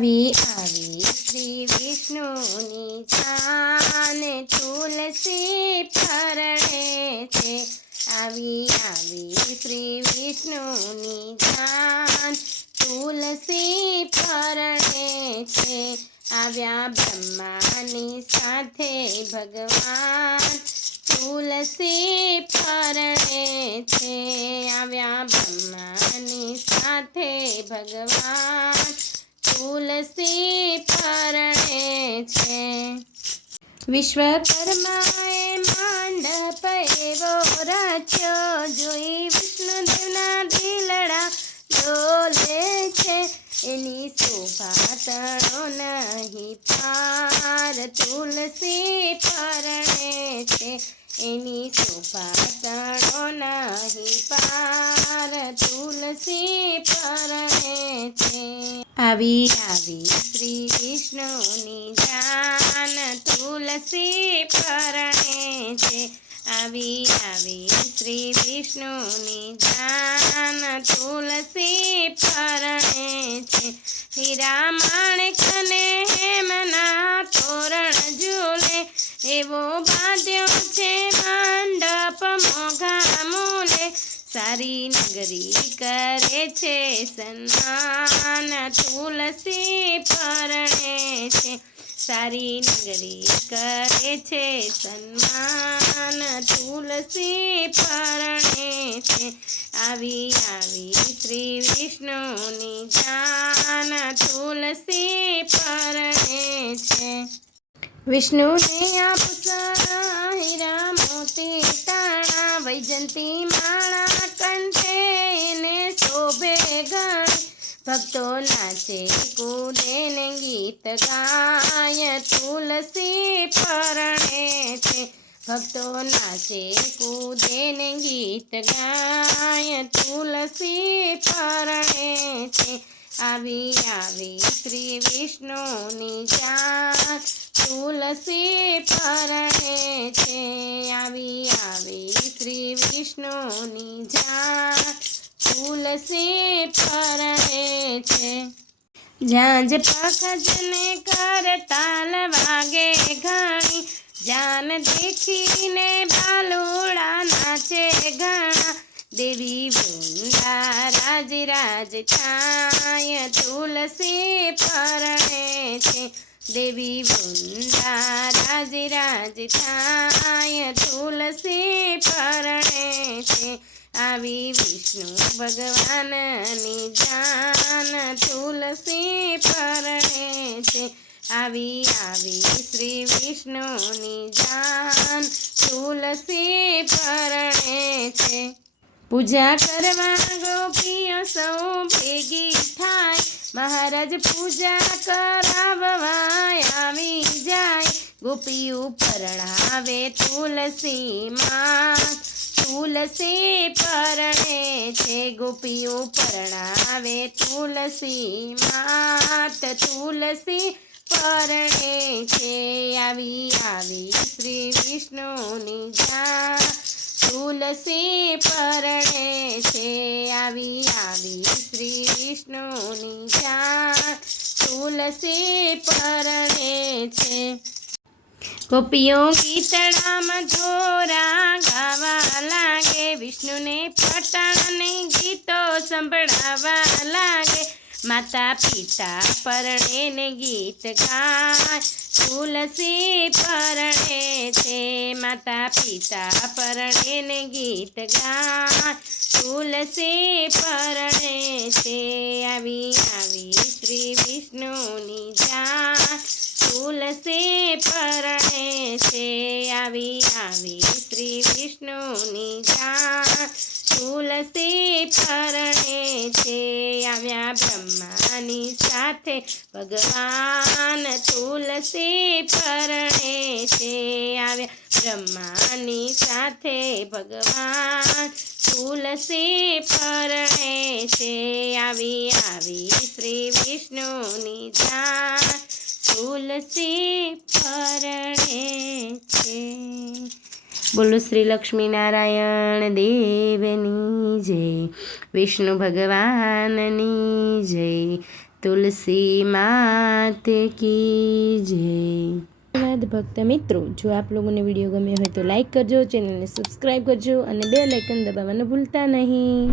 આવી શ્રી વિષ્ણુની જાન તુલસી પરણે છે. આવી શ્રી વિષ્ણુની જાન તુલસી પરણે છે. આવ્યા બ્રહ્માની સાથે ભગવાન તુલસી પરણે છે. આવ્યા બ્રહ્માની સાથે ભગવાન તુલસી પરણે છે. વિશ્વકર્માએ માંડપ એવો રચ્યો, જોઈ વિષ્ણુદેવના દિલડા ડોલે છે. એની શોભા તણો નહીં પાર તુલસી પરણે છે. એની શોભા તણો નહીં પાર તુલસી પરણે છે. આવી શ્રી વિષ્ણુની જાન તુલસી પરણે છે. આવી શ્રી વિષ્ણુની જાન તુલસી પરણે છે. હીરા માણેક ને હેમના તોરણ ઝૂલે, એવો બાંધ્યો છે મંડપ મોઘા મૂલે. સારી નગરી કરે છે સન્માન તુલસી પરણે છે. સારી નગરી કરે છે સન્માન તુલસી પરણે છે. આવી શ્રી વિષ્ણુની જાન તુલસી પરણે છે. વિષ્ણુને આપસા હીરા મોતી તાણા, વૈજંતી માળા કંઠે ને શોભે ઘણી. ભક્તો નાચે કૂદે ને ગીત ગાય તુલસી પરણે છે. ભક્તો નાચે કૂદે ને ગીત ગાય તુલસી પરણે છે. આવી શ્રી વિષ્ણુની જાન તુલસી પરણે છે. આવી શ્રી વિષ્ણુની જાન તુલસી પરણે છે. ઝાંઝ પખજને કરતાલ વાગે ઘણી, જાન દેખીને બાલુડા નાચે ઘણા. દેવી વૃંદા રાજ થાય તુલસી પરણે છે. દેવી વૃંદા રાજ થાય તુલસી પરણે છે. આવી વિષ્ણુ ભગવાનની જાન તુલસી પરણે છે. આવી શ્રી વિષ્ણુની જાન તુલસી પરણે છે. પૂજા કરવા ગોપીઓ સૌ ભેગી થાય, મહારાજ પૂજા કરાવવા આવી જાય. ગોપીઓ પરણાવે તુલસી માં તુલસી પરણે છે. ગોપીઓ પરણાવે તુલસી માત તુલસી પરણે છે. આવી શ્રી વિષ્ણુની જાન તુલસી પરણે છે. આવી શ્રી વિષ્ણુની જાન તુલસી પરણે છે. ગોપીઓ ગીતડામાં જોરા ગાવા લાગે, વિષ્ણુને પટાણે ગીતો સંભળાવા લાગે. માતા પિતા પરણે ને ગીત ગાય તુલસી પરણે છે. માતા પિતા પરણે ને ગીત ગાય તુલસી પરણે છે. આવી શ્રી વિષ્ણુની જાન તુલસી પરણે છે. આવી શ્રી વિષ્ણુની જાન તુલસી પરણે છે. આવ્યા બ્રહ્માની સાથે ભગવાન તુલસી પરણે છે. આવ્યા બ્રહ્માની સાથે ભગવાન તુલસી પરણે છે. આવી શ્રી વિષ્ણુની જાન તુલસી પરણે છે. બોલો શ્રી લક્ષ્મીનારાયણ દેવની જય, વિષ્ણુ ભગવાનની જય, તુલસી માત કી જય. ધન્યવાદ ભક્ત મિત્રો. જો આપ લોકોને વિડીયો ગમ્યો હોય તો લાઈક કરજો, ચેનલને સબસ્ક્રાઈબ કરજો અને બેલ આઇકન દબાવવાનું ભૂલતા નહીં.